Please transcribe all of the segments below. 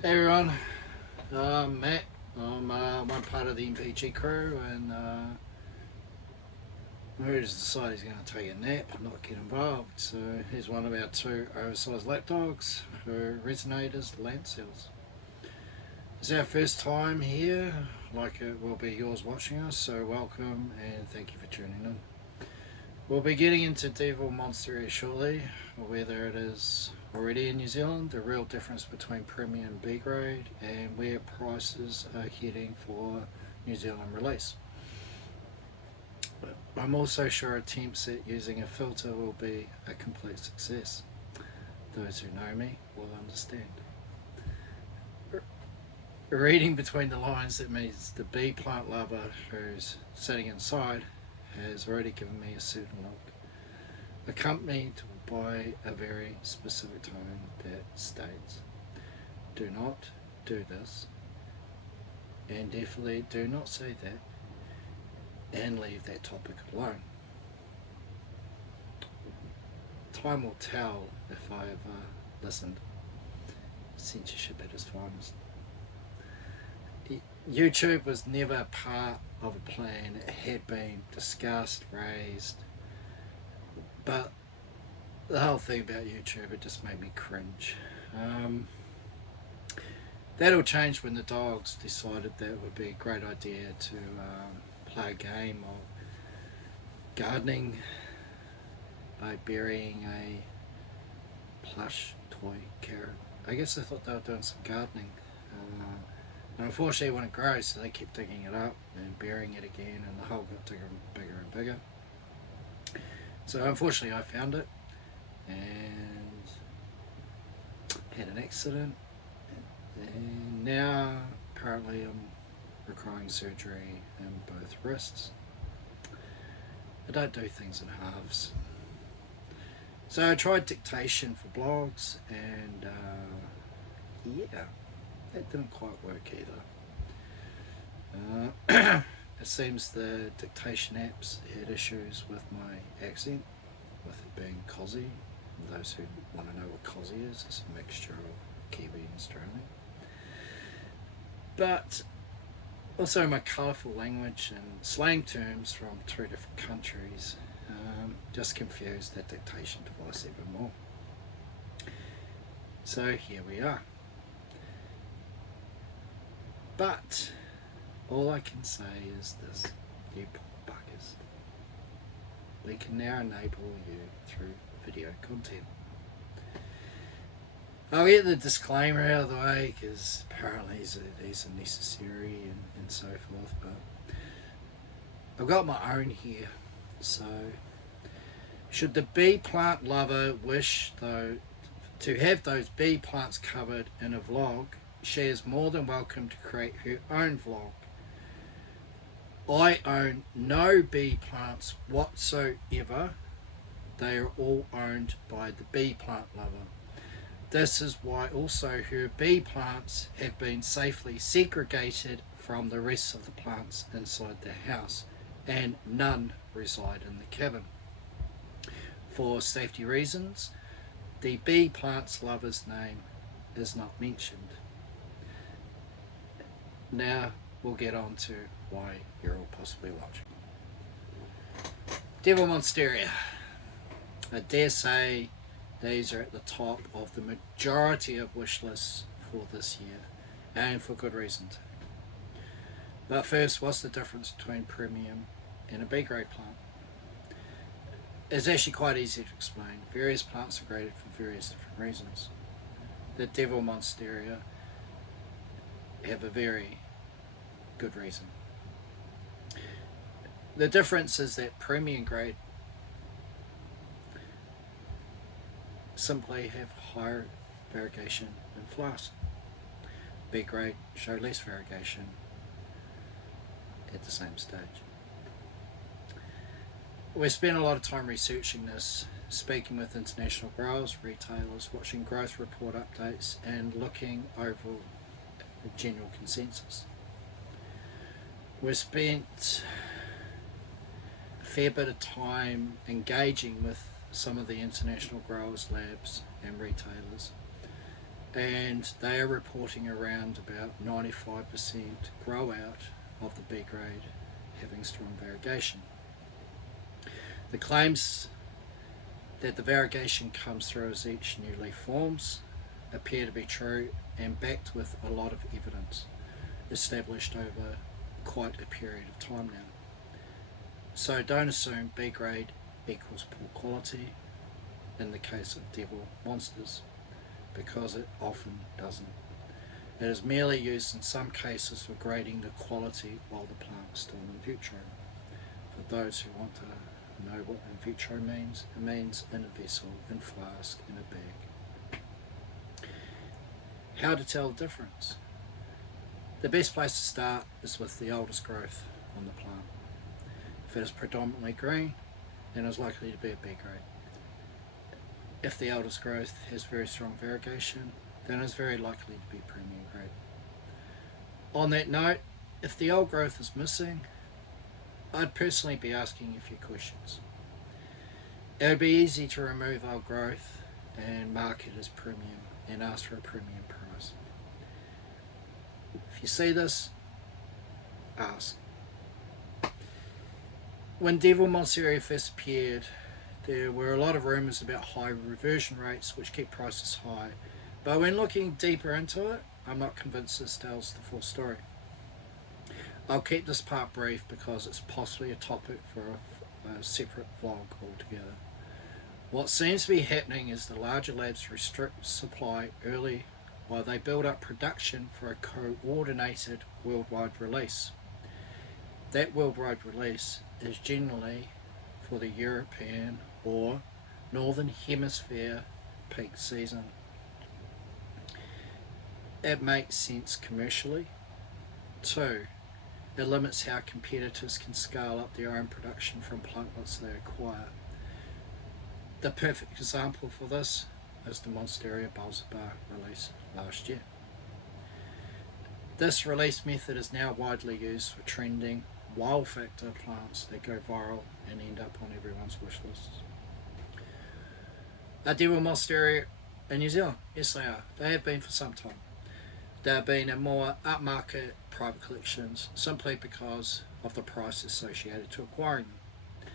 Hey everyone, I'm Matt. I'm one part of the MPG crew, and Murray's decided he's going to take a nap and not get involved. So he's one of our two oversized lapdogs who resonate as land seals. It's our first time here, like it will be yours watching us, so welcome and thank you for tuning in. We'll be getting into Devil Monstera shortly, or whether it is already in New Zealand, the real difference between premium and B grade, and where prices are heading for New Zealand release. I'm also sure attempts at using a filter will be a complete success. Those who know me will understand. Reading between the lines, that means the bee plant lover who's sitting inside has already given me a certain look, accompanied by a very specific tone that states, do not do this, and definitely do not say that, and leave that topic alone. Time will tell if I ever listened. Censorship at its finest. YouTube was never part of a plan. It had been discussed, raised, but the whole thing about YouTube, it just made me cringe. That all changed when the dogs decided that it would be a great idea to play a game of gardening by burying a plush toy carrot. I guess they thought they were doing some gardening. And unfortunately, when it grows, so they kept digging it up and burying it again, and the hole got bigger and bigger and bigger. So unfortunately, I found it and had an accident, and now currently I'm requiring surgery in both wrists. I don't do things in halves. So I tried dictation for blogs, and yeah, that didn't quite work either. It seems the dictation apps had issues with my accent, with it being Aussie. Those who want to know what Aussie is, it's a mixture of Kiwi and Australian. But also my colourful language and slang terms from two different countries just confused that dictation device even more. So here we are. But all I can say is this, you poor buggers. We can now enable you through video content. I'll get the disclaimer out of the way because apparently these are necessary and so forth, but I've got my own here. So should the bee plant lover wish though to have those bee plants covered in a vlog, she is more than welcome to create her own vlog. I own no bee plants whatsoever. They are all owned by the bee plant lover. This is why also her bee plants have been safely segregated from the rest of the plants inside the house, and none reside in the cabin. For safety reasons, the bee plants lover's name is not mentioned. Now we'll get on to why you're all possibly watching. Devil Monstera. I dare say these are at the top of the majority of wish lists for this year, and for good reason too. But first, what's the difference between premium and a B grade plant? It's actually quite easy to explain. Various plants are graded for various different reasons. The Devil Monstera have a very good reason. The difference is that premium grade simply have higher variegation in flowers. B grade show less variegation at the same stage. We spent a lot of time researching this, speaking with international growers, retailers, watching growth report updates, and looking over the general consensus. We spent a fair bit of time engaging with some of the international growers, labs and retailers and they are reporting around about 95% grow out of the B grade having strong variegation. The claims that the variegation comes through as each new leaf forms appear to be true and backed with a lot of evidence established over quite a period of time now. So don't assume B grade equals poor quality in the case of Devil Monsters, because it often doesn't. It is merely used in some cases for grading the quality while the plant is still in vitro. For those who want to know what in vitro means, it means in a vessel, in flask, in a bag. How to tell the difference? The best place to start is with the oldest growth on the plant. If it is predominantly green, then it is likely to be a B grade. If the oldest growth has very strong variegation, then it is very likely to be premium grade. On that note, if the old growth is missing, I'd personally be asking a few questions. It would be easy to remove old growth and mark it as premium and ask for a premium price. If you see this, ask. When Devil Monstera first appeared, there were a lot of rumours about high reversion rates which keep prices high, but when looking deeper into it, I'm not convinced this tells the full story. I'll keep this part brief because it's possibly a topic for a separate vlog altogether. What seems to be happening is the larger labs restrict supply early while they build up production for a coordinated worldwide release. That worldwide release is generally for the European or Northern Hemisphere peak season. It makes sense commercially. 2. It limits how competitors can scale up their own production from plantlets they acquire. The perfect example for this is the Monstera Bulsibar release last year. This release method is now widely used for trending wow factor plants that go viral and end up on everyone's wish lists. Are Devil Monstera in New Zealand? Yes, they are. They have been for some time. They have been in more upmarket private collections simply because of the price associated to acquiring them.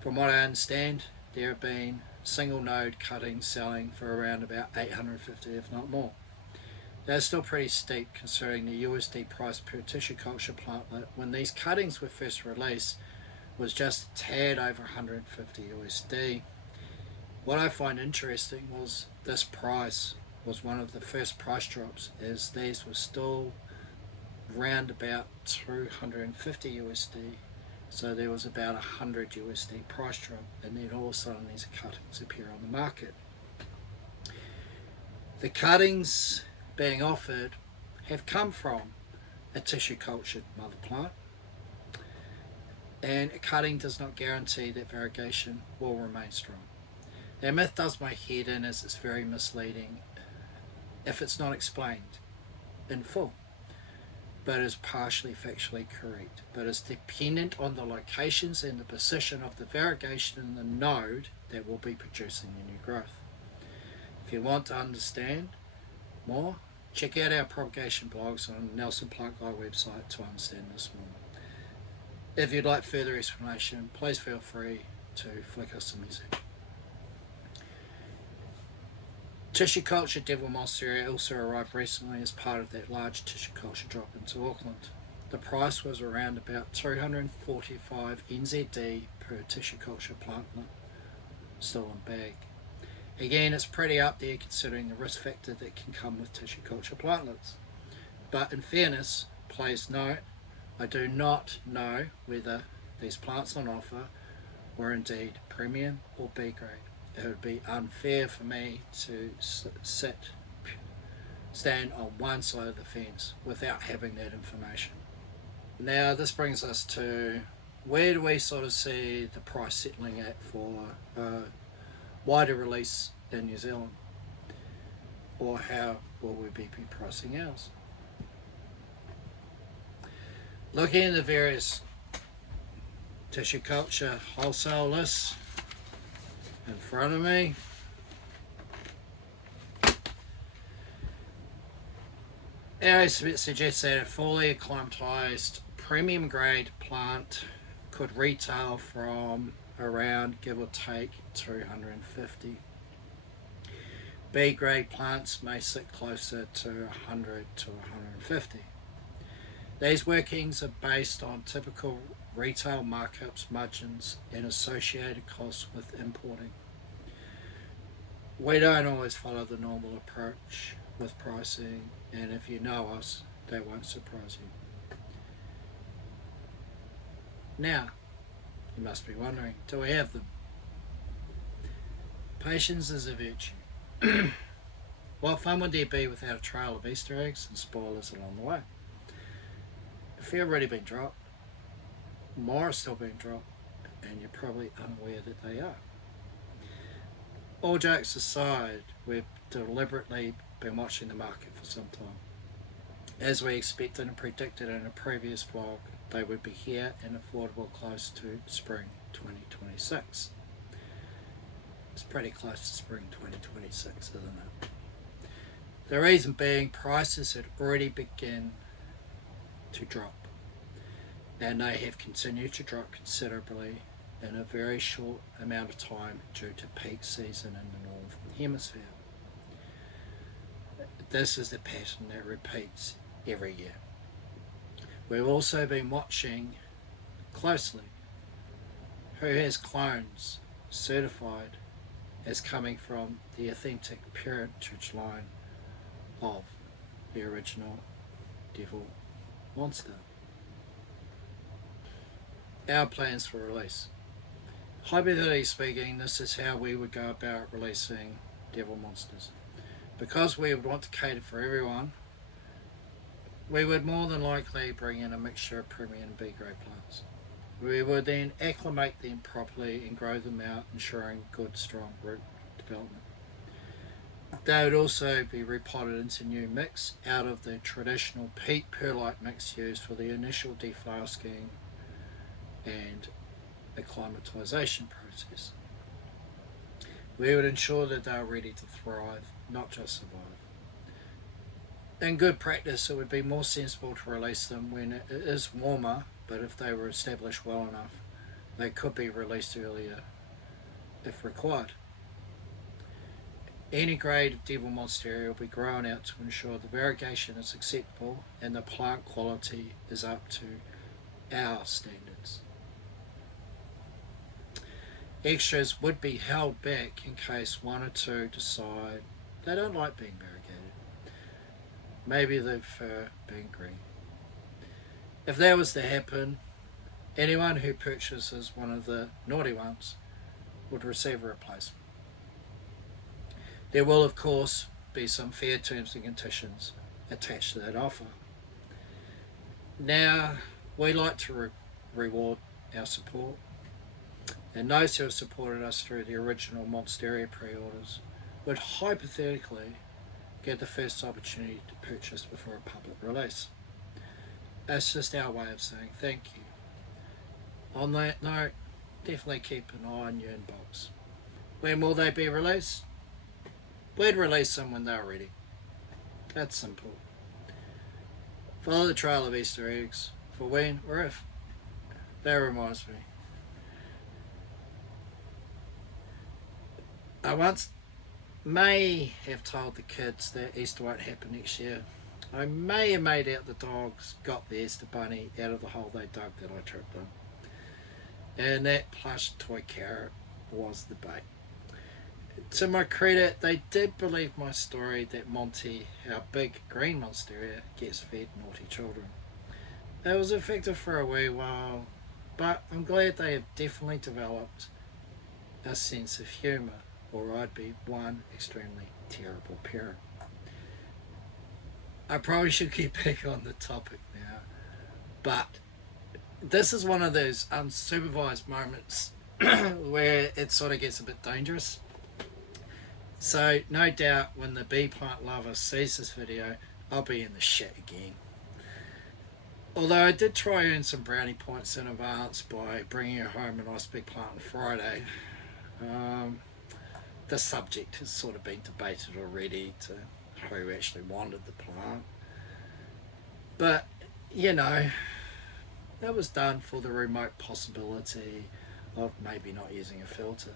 From what I understand, there have been single node cuttings selling for around about $850 if not more. That's still pretty steep considering the USD price per tissue culture plantlet when these cuttings were first released was just a tad over 150 USD. What I find interesting was this price was one of the first price drops, as these were still round about 250 USD, so there was about 100 USD price drop, and then all of a sudden these cuttings appear on the market. The cuttings being offered have come from a tissue cultured mother plant, and a cutting does not guarantee that variegation will remain strong. That myth does my head in, as it's very misleading if it's not explained in full, but is partially factually correct, but is dependent on the locations and the position of the variegation in the node that will be producing the new growth. If you want to understand more, check out our propagation blogs on the Nelson Plant Guy website to understand this more. If you'd like further explanation, please feel free to flick us a message. Tissue culture Devil Monstera also arrived recently as part of that large tissue culture drop into Auckland. The price was around about 245 NZD per tissue culture plantlet, still in bag. Again, it's pretty up there considering the risk factor that can come with tissue culture plantlets. But in fairness, please note, I do not know whether these plants on offer were indeed premium or B grade. It would be unfair for me to stand on one side of the fence without having that information. Now this brings us to, where do we sort of see the price settling at for a wider release in New Zealand, or how will we be pricing ours? Looking at the various tissue culture wholesale lists in front of me, I suggest that a fully acclimatized premium grade plant could retail from around, give or take, 250. B grade plants may sit closer to 100 to 150. These workings are based on typical retail markups, margins, and associated costs with importing. We don't always follow the normal approach with pricing, and if you know us, that won't surprise you. Now, you must be wondering, do we have them? Patience is a virtue. What fun would there be without a trail of Easter eggs and spoilers along the way? If you've already been dropped, more are still being dropped, and you're probably unaware that they are. All jokes aside, we've deliberately been watching the market for some time. As we expected and predicted in a previous vlog, they would be here and affordable close to spring 2026. It's pretty close to spring 2026, isn't it? The reason being, prices had already begun to drop, and they have continued to drop considerably in a very short amount of time due to peak season in the northern hemisphere. This is the pattern that repeats every year. We've also been watching closely who has clones certified as coming from the authentic parentage line of the original Devil Monster. Our plans for release. Hypothetically speaking, this is how we would go about releasing Devil Monsters. Because we would want to cater for everyone, we would more than likely bring in a mixture of premium and B grade plants. We would then acclimate them properly and grow them out, ensuring good, strong root development. They would also be repotted into new mix out of the traditional peat perlite mix used for the initial deflowering and acclimatization process. We would ensure that they are ready to thrive, not just survive. In good practice, it would be more sensible to release them when it is warmer, but if they were established well enough, they could be released earlier if required. Any grade of Devil Monstera will be grown out to ensure the variegation is acceptable and the plant quality is up to our standards. Extras would be held back in case one or two decide they don't like being variegated. Maybe they prefer being green. If that was to happen, anyone who purchases one of the naughty ones would receive a replacement. There will, of course, be some fair terms and conditions attached to that offer. Now, we like to reward our support, and those who have supported us through the original Monstera pre-orders would hypothetically get the first opportunity to purchase before a public release. That's just our way of saying thank you. On that note, definitely keep an eye on your inbox. When will they be released? We'd release them when they're ready. That's simple. Follow the trail of Easter eggs for when or if. That reminds me. I once may have told the kids that Easter won't happen next year. I may have made out the dogs got the Easter bunny out of the hole they dug that I tripped them. And that plush toy carrot was the bait. To my credit, they did believe my story that Monty, our big green Monstera, gets fed naughty children. That was effective for a wee while, but I'm glad they have definitely developed a sense of humour, or I'd be one extremely terrible parent. I probably should get back on the topic now, but this is one of those unsupervised moments where it sort of gets a bit dangerous. So no doubt when the bee plant lover sees this video, I'll be in the shit again. Although I did try to earn some brownie points in advance by bringing home a nice big plant on Friday. The subject has sort of been debated already to who actually wanted the plant. But, you know, that was done for the remote possibility of maybe not using a filter.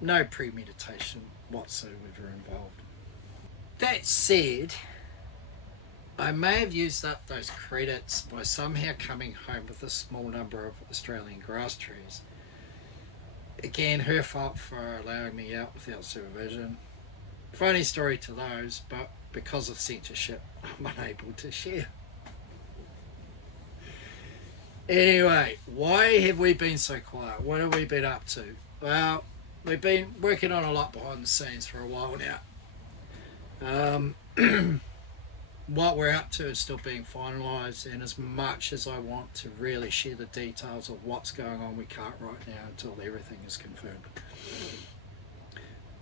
No premeditation whatsoever involved. That said, I may have used up those credits by somehow coming home with a small number of Australian grass trees. Again, her fault for allowing me out without supervision. Funny story to those, but because of censorship, I'm unable to share. Anyway, why have we been so quiet? What have we been up to? Well, we've been working on a lot behind the scenes for a while now. What we're up to is still being finalised, and as much as I want to really share the details of what's going on, we can't right now until everything is confirmed.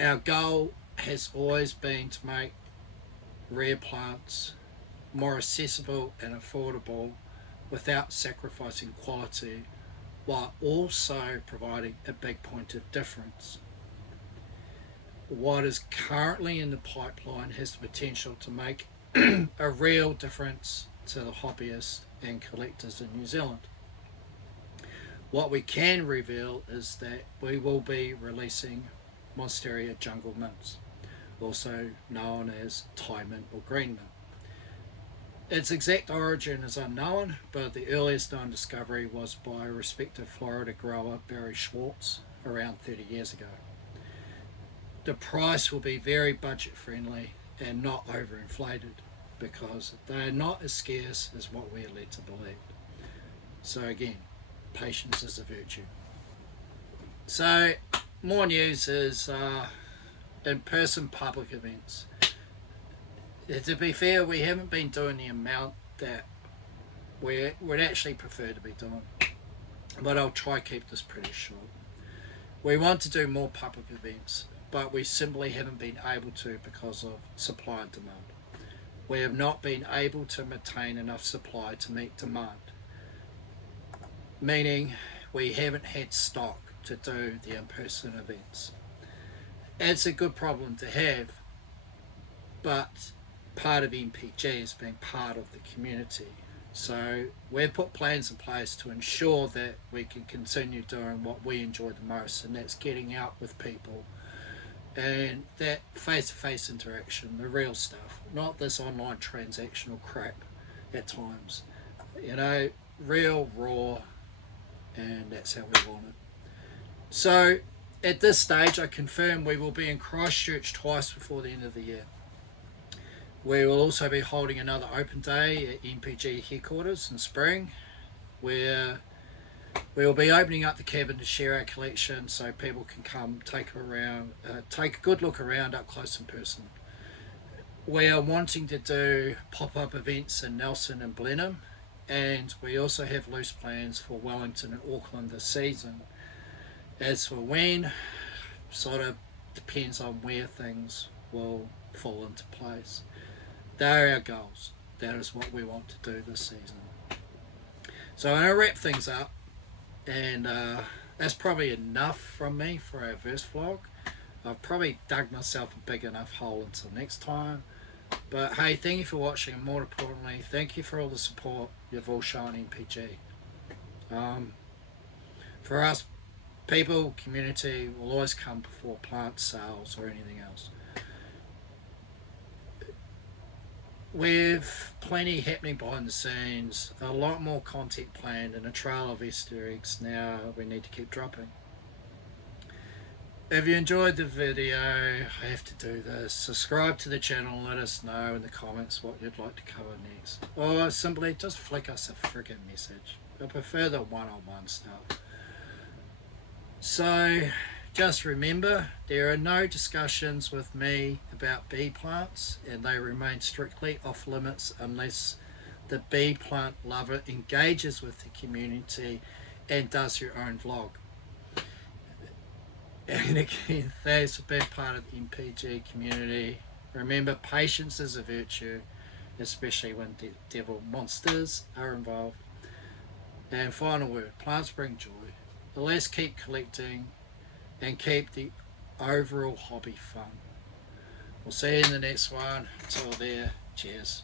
Our goal has always been to make rare plants more accessible and affordable without sacrificing quality, while also providing a big point of difference. What is currently in the pipeline has the potential to make a real difference to the hobbyists and collectors in New Zealand. What we can reveal is that we will be releasing Monstera jungle mints, also known as Thai mint or green mint. Its exact origin is unknown, but the earliest known discovery was by a respected Florida grower, Barry Schwartz, around 30 years ago. The price will be very budget friendly and not overinflated, because they are not as scarce as what we are led to believe. So again, patience is a virtue. So more news is in-person public events. To be fair, we haven't been doing the amount that we would actually prefer to be doing, but I'll try to keep this pretty short. We want to do more public events, but we simply haven't been able to because of supply and demand. We have not been able to maintain enough supply to meet demand, meaning we haven't had stock to do the in-person events. It's a good problem to have, but part of MPG is being part of the community. So we've put plans in place to ensure that we can continue doing what we enjoy the most, and that's getting out with people and that face-to-face interaction, the real stuff, not this online transactional crap at times. You know, real, raw, and that's how we want it. So at this stage, I confirm we will be in Christchurch twice before the end of the year. We will also be holding another open day at MPG headquarters in spring, where we will be opening up the cabin to share our collection so people can come take a good look around up close and personal. We are wanting to do pop-up events in Nelson and Blenheim, and we also have loose plans for Wellington and Auckland this season. As for when, sort of depends on where things will fall into place. They are our goals. That is what we want to do this season. So I'm going to wrap things up, and that's probably enough from me for our first vlog. I've probably dug myself a big enough hole until next time. But hey, thank you for watching, and more importantly, thank you for all the support you've all shown MPG. For us, people, community will always come before plant sales or anything else. We've plenty happening behind the scenes, a lot more content planned, and a trail of Easter eggs now we need to keep dropping. If you enjoyed the video, I have to do this. Subscribe to the channel and let us know in the comments what you'd like to cover next. Or simply just flick us a friggin' message. I prefer the one-on-one stuff. So just remember, there are no discussions with me about bee plants, and they remain strictly off limits unless the bee plant lover engages with the community and does your own vlog. And again, thanks for being part of the MPG community. Remember, patience is a virtue, especially when devil monsters are involved. And final word, plants bring joy. But let's keep collecting and keep the overall hobby fun. We'll see you in the next one. Until there, cheers.